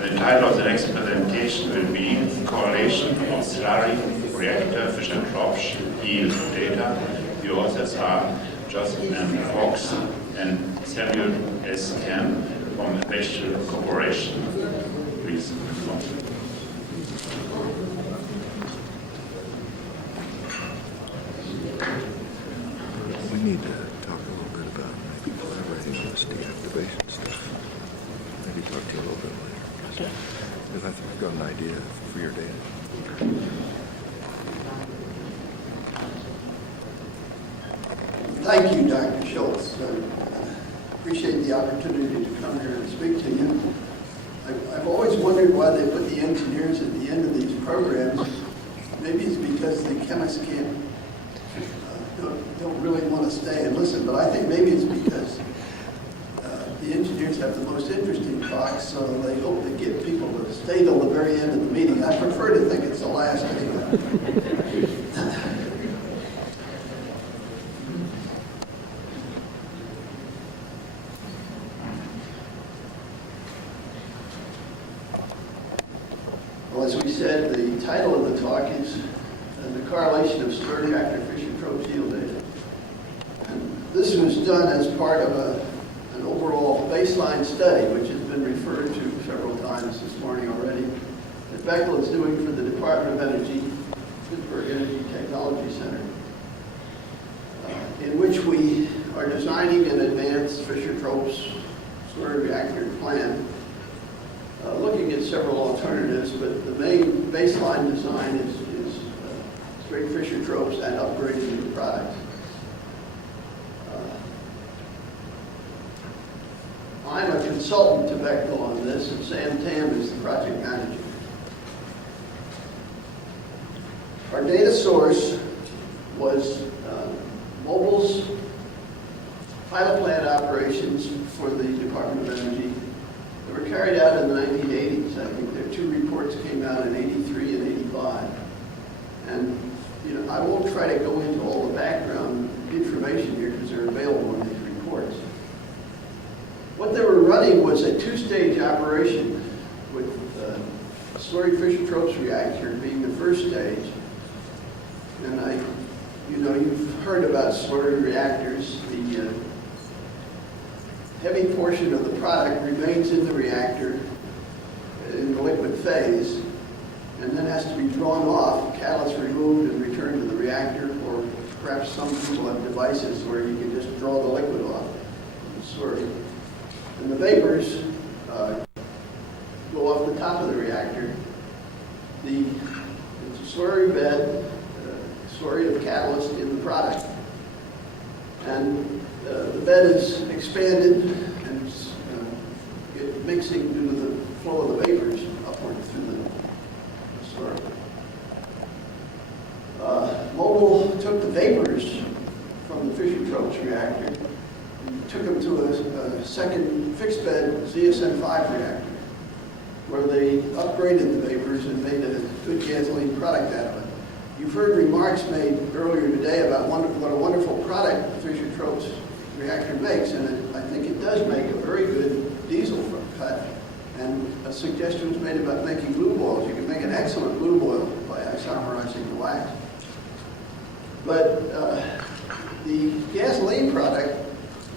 The title of the next presentation will be Correlation of Slurry, Reactor, Fischer-Tropsch Yield Data. The authors are Joseph M. Fox and Samuel S. Kemp from Fischer-Tropsch. Please. We need to talk a little bit about maybe collaborating on this deactivation stuff. Maybe talk to you a little bit later. Because I think I've got an idea for your data. Thank you, Dr. Schultz. I appreciate the opportunity to come here and speak to you. I've always wondered why they put the engineers at the end of these programs. Maybe it's because the chemists don't really want to stay and listen, but I think maybe it's because the engineers have the most interesting talks, so they hope to get people to stay till the very end of the meeting. I prefer to think it's the last anyway. Well, as we said, the title of the talk is The Correlation of Slurry Reactor Fischer-Tropsch Yield Data. And this was done as part of an overall baseline study, which has been referred to several times this morning already, that Bechtel is doing for the Department of Energy, Pittsburgh Energy Technology Center, in which we are designing an advanced Fischer-Tropsch slurry reactor plan, looking at several alternatives, but the main baseline design is straight Fischer-Tropsch and upgrading the product. I'm a consultant to Bechtel on this, and Sam Tam is the project manager. Our data source was Mobil's pilot plant operations for the Department of Energy. They were carried out in the 1980s. I think their two reports came out in 83 and 85. And I won't try to go into all the background information here because they're available in these reports. What they were running was a two-stage operation with a slurry Fischer-Tropsch reactor being the first stage. And you've heard about slurry reactors. The heavy portion of the product remains in the reactor in the liquid phase, and then has to be drawn off, catalyst removed and returned to the reactor, or perhaps some people have devices where you can just draw the liquid off the slurry. And the vapors go off the top of the reactor. It's a slurry bed, slurry of catalyst in the product. And the bed is expanded and it's mixing due to the flow of the vapors upward through the slurry. Mobil took the vapors from the Fischer-Tropsch reactor and took them to a second fixed bed ZSN5 reactor, where they upgraded the vapors and made a good gasoline product out of it. You've heard remarks made earlier today about what a wonderful product the Fischer-Tropsch reactor makes, and I think it does make a very good diesel cut. And a suggestion was made about making lube oils. You can make an excellent lube oil by isomerizing the wax. But the gasoline product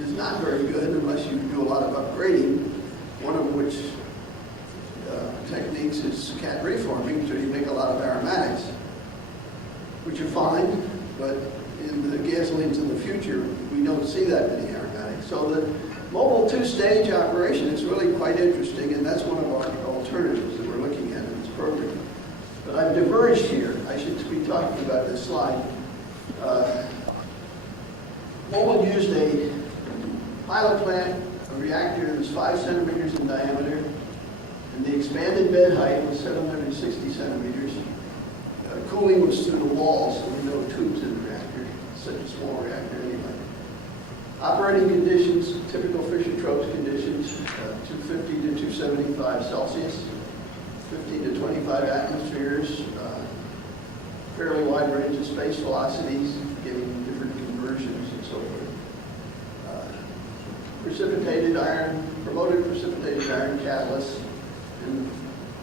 is not very good unless you do a lot of upgrading, one of which techniques is cat reforming, so you make a lot of aromatics, which are fine, but in the gasolines in the future, we don't see that many aromatics. So the Mobil two-stage operation is really quite interesting, and that's one of our alternatives that we're looking at in this program. But I've diverged here. I should be talking about this slide. Mobil used a pilot plant, a reactor that was 5 centimeters in diameter, and the expanded bed height was 760 centimeters. Cooling was through the walls, so there were no tubes in the reactor. It's such a small reactor anyway. Operating conditions, typical Fischer-Tropsch conditions, 250 to 275 Celsius, 15 to 25 atmospheres, fairly wide range of space velocities, getting different conversions and so forth. precipitated iron, promoted precipitated iron catalyst. And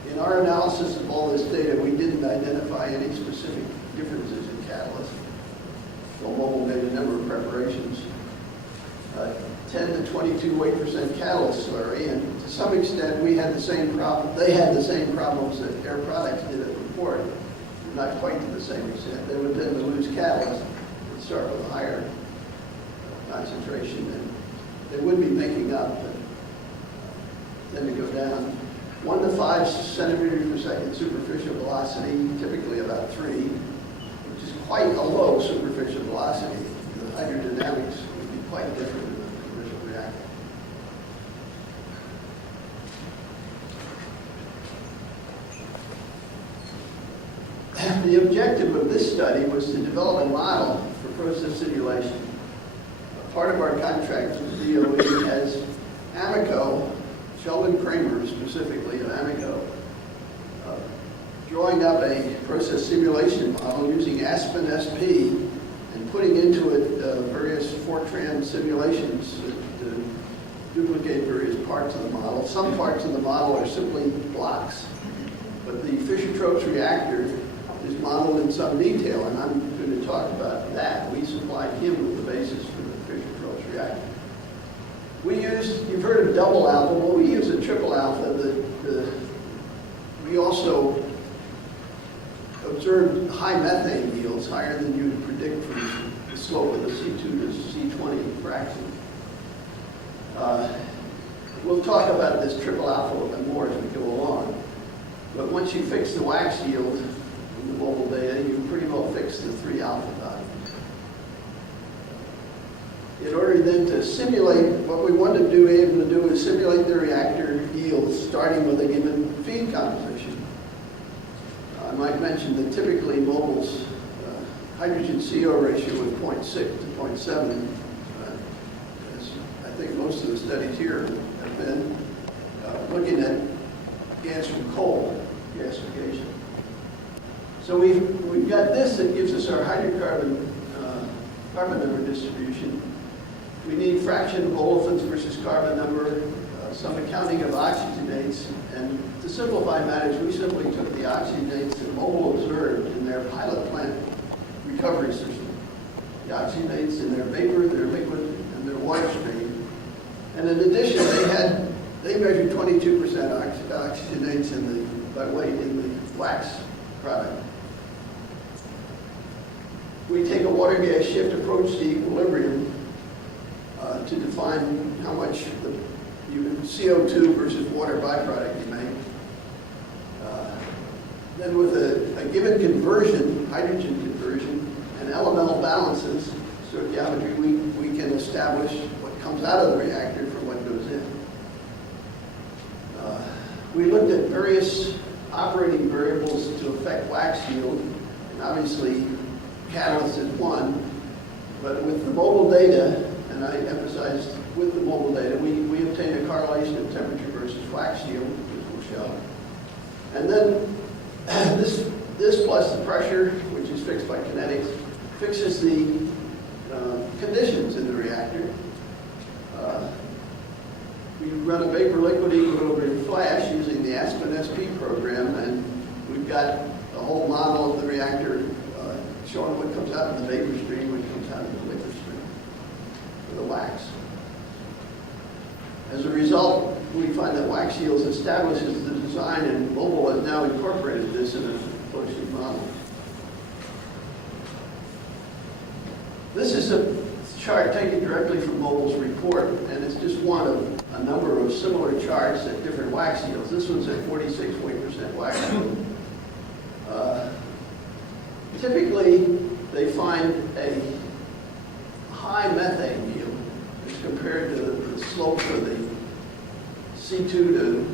in our analysis of all this data, we didn't identify any specific differences in catalyst. So Mobile made a number of preparations. 10 to 22 weight % catalyst slurry, and to some extent we had the same problem. They had the same problems that Air Products did at the report, not quite to the same extent. They would tend to lose catalyst and start with a higher concentration, and they would be making up, but tend to go down. 1 to 5 centimeters per second superficial velocity, typically about 3, which is quite a low superficial velocity. The hydrodynamics would be quite different in the commercial reactor. The objective of this study was to develop a model for process simulation. Part of our contract with the DOE has Amoco, Sheldon Kramer specifically of Amoco, drawing up a process simulation model using Aspen SP and putting into it various Fortran simulations to duplicate various parts of the model. Some parts of the model are simply blocks, but the Fischer-Tropsch reactor is modeled in some detail, and I'm going to talk about that. We supplied him with the basis for the Fischer-Tropsch reactor. We used, you've heard of double alpha, well we use a triple alpha. We also observed high methane yields, higher than you would predict from the slope of the C2 to C20 fraction. We'll talk about this triple alpha a little bit more as we go along. But once you fix the wax yield in the mobile data, you pretty well fix the 3 alpha values. In order then to simulate, what we want to be able to do is simulate the reactor yields starting with a given feed composition. I might mention that typically mobile's hydrogen CO ratio is 0.6 to 0.7. As I think most of the studies here have been looking at gas from coal gasification. So we've got this that gives us our hydrocarbon carbon number distribution. We need fraction of olefins versus carbon number, some accounting of oxygenates, and to simplify matters, we simply took the oxygenates that Mobile observed in their pilot plant recovery system. The oxygenates in their vapor, their liquid, and their water stream. And in addition, they measured 22% oxygenates by weight in the wax product. We take a water gas shift approach to equilibrium to define how much CO2 versus water byproduct you make. Then with a given conversion, hydrogen conversion, and elemental balances, stoichiometry, we can establish what comes out of the reactor from what goes in. We looked at various operating variables to affect wax yield, and obviously catalyst is one, but with the mobile data, and I emphasized with the mobile data, we obtain a correlation of temperature versus wax yield, which we'll show. And then this plus the pressure, which is fixed by kinetics, fixes the conditions in the reactor. We run a vapor liquid equilibrium flash using the Aspen SP program, and we've got a whole model of the reactor showing what comes out of the vapor stream, what comes out of the liquid stream, for the wax. As a result, we find that wax yields establishes the design, and Mobile has now incorporated this in a flowsheet model. This is a chart taken directly from Mobile's report, and it's just one of a number of similar charts at different wax yields. This one's at 46 weight % wax yield. Typically, they find a high methane yield as compared to the slope for the C2 to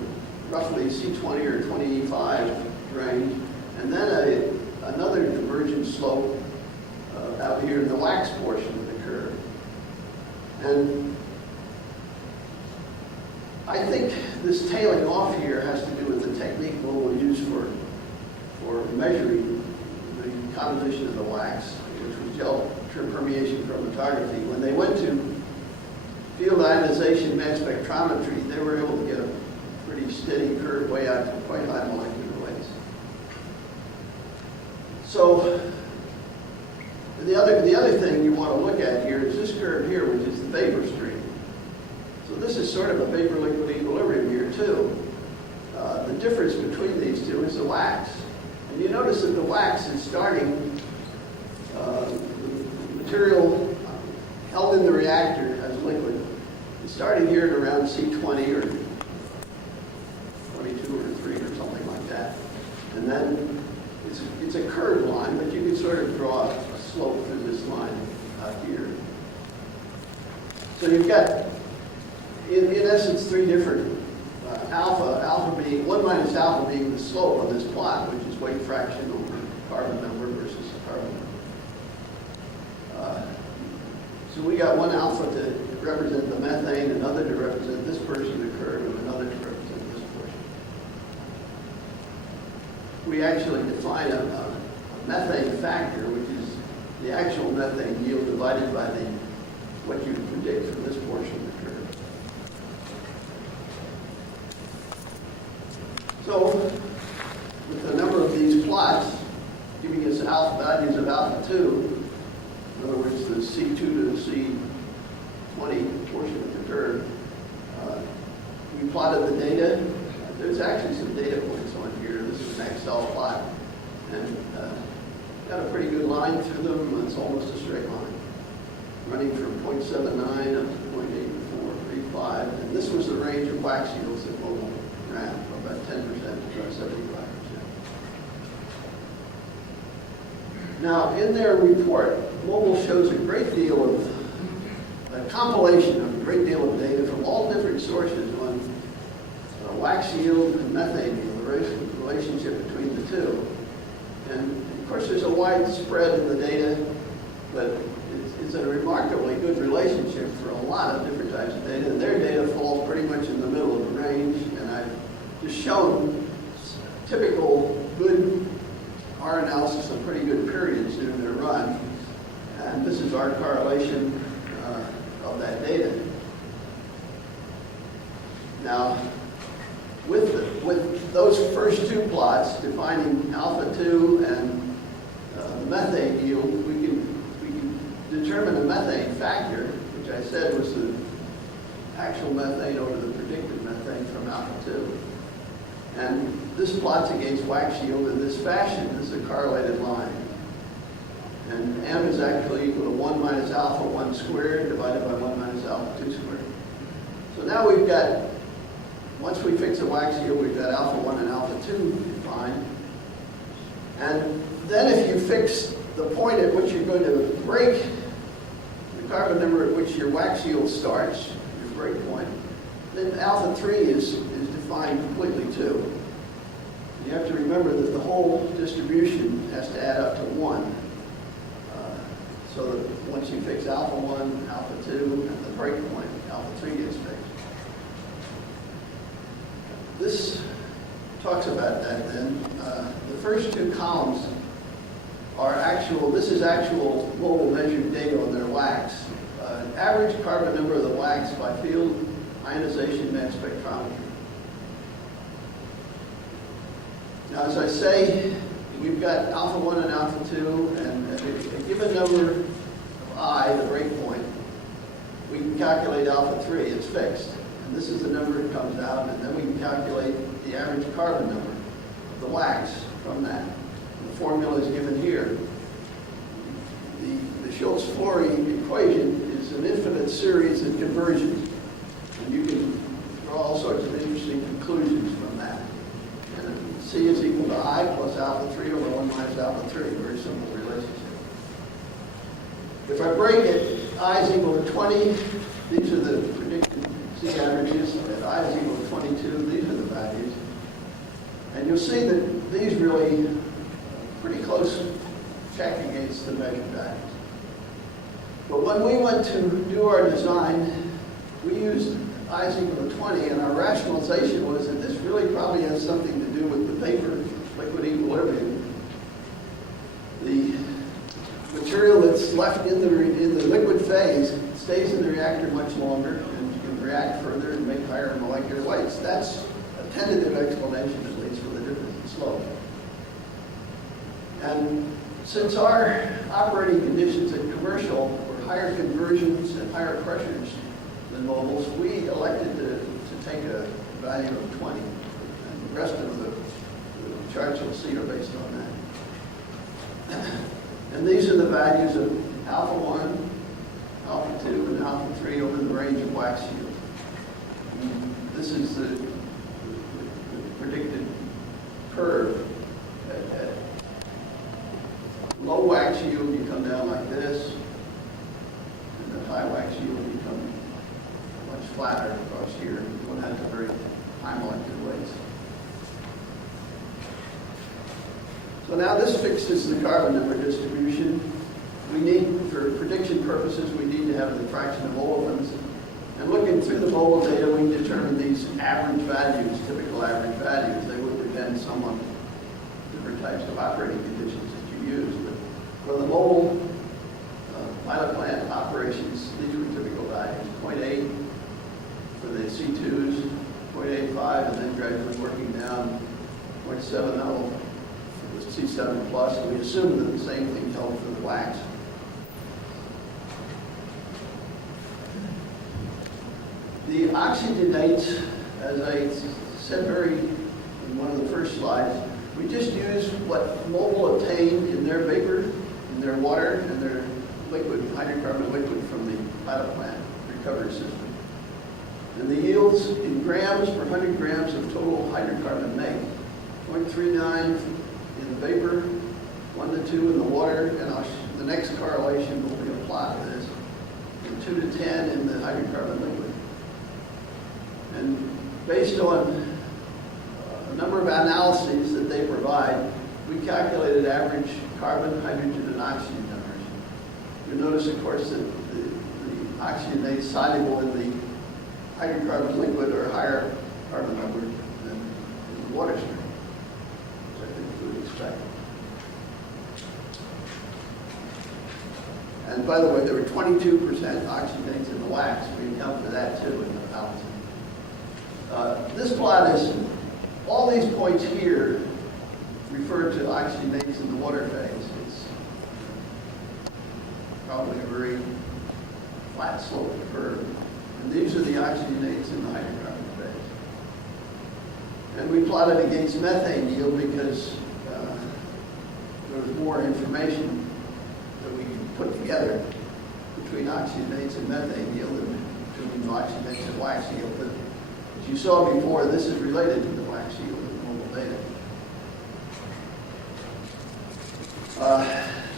roughly C20 or 25 range, and then another divergent slope out here in the wax portion of the curve. And I think this tailing off here has to do with the technique we'll use for measuring the composition of the wax, which was gel permeation chromatography. When they went to field ionization mass spectrometry, they were able to get a pretty steady curve way out to quite high molecular weights. So the other thing you want to look at here is this curve here, which is the vapor stream. So this is sort of a vapor-liquid equilibrium here too. The difference between these two is the wax. And you notice that the wax is starting, the material held in the reactor as liquid is starting here at around C20 or 22 or 3 or something like that. And then it's a curved line, but you can sort of draw a slope through this line out here. So you've got, in essence, three different alpha being, 1 minus alpha being the slope of this plot, which is weight fraction over carbon number versus carbon number. So we got one alpha to represent the methane, another to represent this portion of the curve, and another to represent this portion. We actually define a methane factor, which is the actual methane yield divided by what you predict from this portion of the curve. So, with the number of these plots giving us alpha values of alpha 2, in other words, the C2 to the C20 portion of the curve, we plotted the data. There's actually some data points on here. This is an Excel plot, and got a pretty good line through them. It's almost a straight line, running from 0.79 up to 0.8435, and this was the range of wax yields that Mobile ran, from about 10% to about 75%. Now, in their report, Mobile shows a great deal of, a compilation of a great deal of data from all different sources on wax yield and methane yield, the relationship between the two. And of course, there's a wide spread in the data, but it's a remarkably good relationship for a lot of different types of data. And their data falls pretty much in the middle of the range, and I've just shown typical good R analysis of pretty good periods during their run. And this is our correlation of that data. Now, with those first two plots defining alpha 2 and the methane yield, we can determine a methane factor, which I said was the actual methane over the predicted methane from alpha 2. And this plots against wax yield in this fashion. This is a correlated line. And m is actually equal to 1 minus alpha 1 squared divided by 1 minus alpha 2 squared. So now we've got, once we fix the wax yield, we've got alpha 1 and alpha 2 defined. And then if you fix the point at which you're going to break the carbon number at which your wax yield starts, your break point, then alpha 3 is defined completely too. You have to remember that the whole distribution has to add up to 1. So that once you fix alpha 1, alpha 2, and the break point, alpha 3 gets fixed. This talks about that then. The first two columns are actual, this is actual Mobile measured data on their wax. Average carbon number of the wax by field ionization mass spectrometry. Now, as I say, we've got alpha 1 and alpha 2, and at a given number of I, the break point, we can calculate alpha 3, it's fixed. And this is the number that comes out, and then we can calculate the average carbon number of the wax from that. And the formula is given here. The Schultz-Flory equation is an infinite series of conversions, and you can draw all sorts of interesting conclusions from that. And C is equal to I plus alpha 3 over 1 minus alpha 3, very simple relationship. If I break it, I is equal to 20. These are the predicted C averages. At I is equal to 22, these are the values. And you'll see that these really pretty close check against the measured values. But when we went to do our design, we used I is equal to 20, and our rationalization was that this really probably has something to do with the vapor-liquid equilibrium. The material that's left in the liquid phase stays in the reactor much longer and can react further and make higher molecular weights. That's a tentative explanation, at least, for the difference in slope. And since our operating conditions in commercial were higher conversions and higher pressures than mobiles, we elected to take a value of 20. And the rest of the charts you'll see are based on that. And these are the values of alpha 1, alpha 2, and alpha 3 over the range of wax yield. And this is the predicted curve. At low wax yield, you come down like this, and at high wax yield, you come much flatter across here. One has a very high molecular weights. So now this fixes the carbon number distribution. We need, for prediction purposes, we need to have the fraction of olefins. And looking through the mobile data, we can determine these average values, typical average values. They would depend somewhat on different types of operating conditions that you use. But for the mobile pilot plant operations, these were typical values. 0.8 for the C2s, 0.85, and then gradually working down 0.70 for the C7 plus. And we assume that the same thing held for the wax. The oxygenates, as I said in one of the first slides, we just use what mobile obtained in their vapor, in their water, and their liquid, hydrocarbon liquid from the pilot plant recovery system. And the yields in grams per 100 grams of total hydrocarbon make. 0.39 in the vapor, 1 to 2 in the water, and the next correlation will be applied to this, and 2 to 10 in the hydrocarbon liquid. And based on a number of analyses that they provide, we calculated average carbon, hydrogen, and oxygen numbers. You'll notice, of course, that the oxygenates soluble in the hydrocarbon liquid are higher carbon number than in the water stream, which I think we would expect. And by the way, there were 22% oxygenates in the wax. We account for that too in the balance. This plot is, all these points here refer to oxygenates in the water phase. It's probably a very flat slope curve. And these are the oxygenates in the hydrocarbon phase. And we plotted against methane yield because there was more information that we could put together between oxygenates and methane yield and between oxygenates and wax yield. But as you saw before, this is related to the wax yield in the mobile data.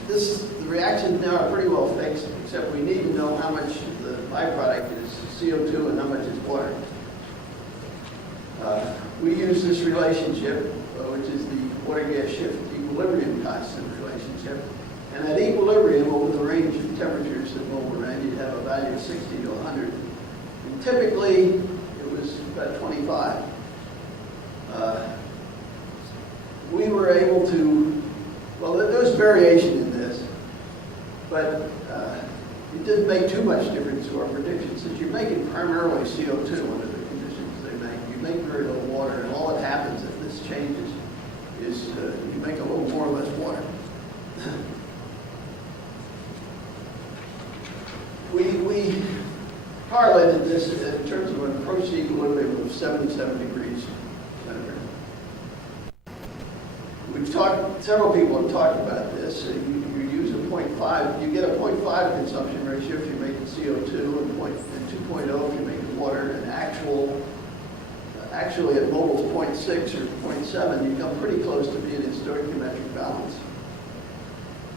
The reactions now are pretty well fixed, except we need to know how much the byproduct is CO2 and how much is water. We use this relationship, which is the water-gas shift equilibrium constant relationship. And at equilibrium, over the range of temperatures that mobile ran, you'd have a value of 60 to 100. And typically, it was about 25. We were able to, well, there was variation in this, but it didn't make too much difference to our predictions. Since you're making primarily CO2 under the conditions they make, you make very little water, and all that happens if this changes is you make a little more or less water. We correlated this in terms of an approach to equilibrium of 77 degrees centigrade. We've talked, several people have talked about this. You use a 0.5, you get a 0.5 consumption ratio if you're making CO2, and 2.0 if you're making water, and actually at mobile's 0.6 or 0.7, you come pretty close to being in stoichiometric balance.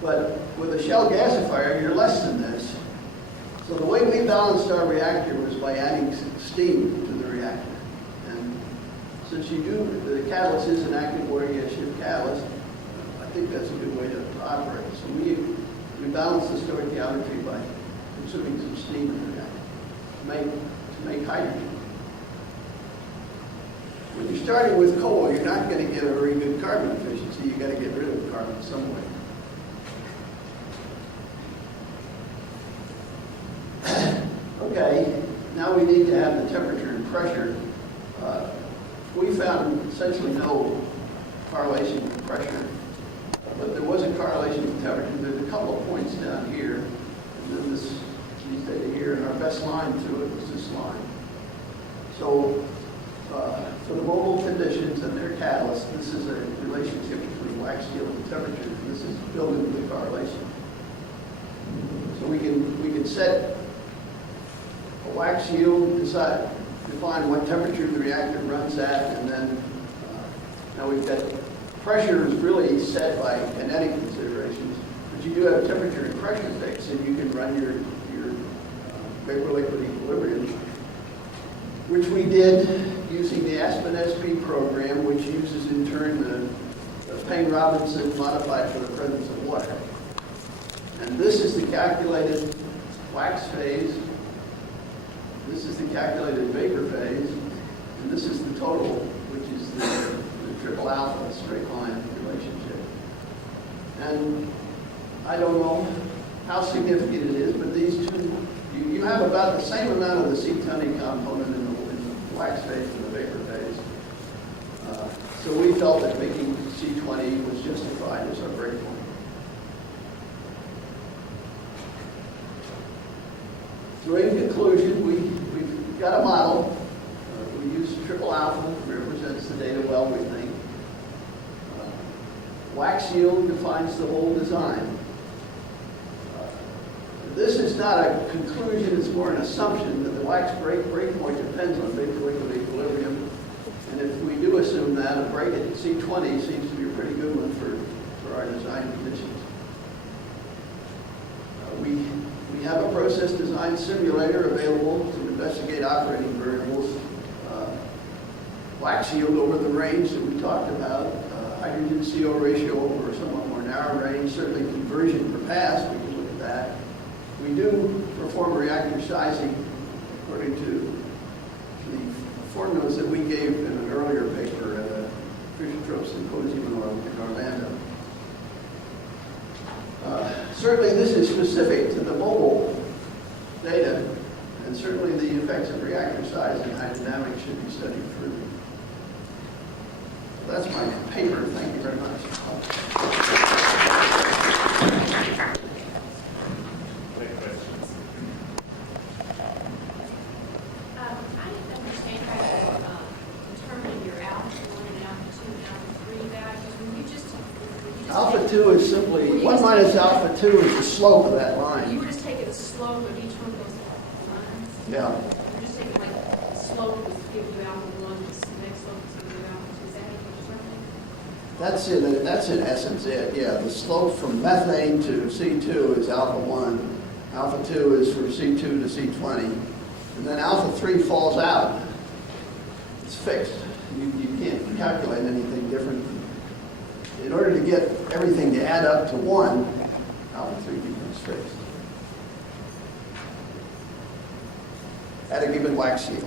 But with a shell gasifier, you're less than this. So the way we balanced our reactor was by adding steam to the reactor. And since you do, the catalyst is an active water gas shift catalyst, I think that's a good way to operate. So we balance the stoichiometry by consuming some steam in the reactor to make hydrogen. When you're starting with coal, you're not going to get a very good carbon efficiency. You've got to get rid of the carbon some way. need to have the temperature and pressure, we found essentially no correlation with pressure, but there was a correlation with temperature. There's a couple of points down here, and then these data here, and our best line to it was this line. So for the mobile conditions and their catalyst, this is a relationship between wax yield and temperature. This is built into the correlation. So we can set a wax yield, define what temperature the reactor runs at, and then now we've got pressure is really set by kinetic considerations, but you do have temperature and pressure fixed, and you can run your vapor-liquid equilibrium, which we did using the Aspen SP program, which uses in turn the Payne-Robinson modified for the presence of water. And this is the calculated wax phase, this is the calculated vapor phase, and this is the total, which is the triple alpha straight line relationship. And I don't know how significant it is, but these two, you have about the same amount of the C20 component in the wax phase and the vapor phase. So we felt that making C20 was justified as our breakpoint. So in conclusion, we've got a model. We use triple alpha, represents the data well, we think. Wax yield defines the whole design. This is not a conclusion, it's more an assumption that the wax breakpoint depends on vapor-liquid equilibrium. And if we do assume that, a break at C20 seems to be a pretty good one for our design conditions. We have a process design simulator available to investigate operating variables. Wax yield over the range that we talked about, hydrogen CO ratio over a somewhat more narrow range, certainly conversion per pass, we can look at that. We do perform reactor sizing according to the formulas that we gave in an earlier paper at a Fischer-Tropsch symposium in Orlando. Certainly this is specific to the mobile data, and certainly the effects of reactor size and hydrodynamics should be studied further. That's my paper. Thank you very much. Alpha 2 is simply, 1 minus alpha 2 is the slope of that line. You were just taking the slope of each one of those lines? Yeah. You're just taking like the slope was give you alpha 1, the next slope is give you alpha 2. Is that something? That's in essence it, yeah. The slope from methane to C2 is alpha 1. Alpha 2 is from C2 to C20. And then alpha 3 falls out. It's fixed. You can't calculate anything different. In order to get everything to add up to 1, alpha 3 becomes fixed at a given wax yield.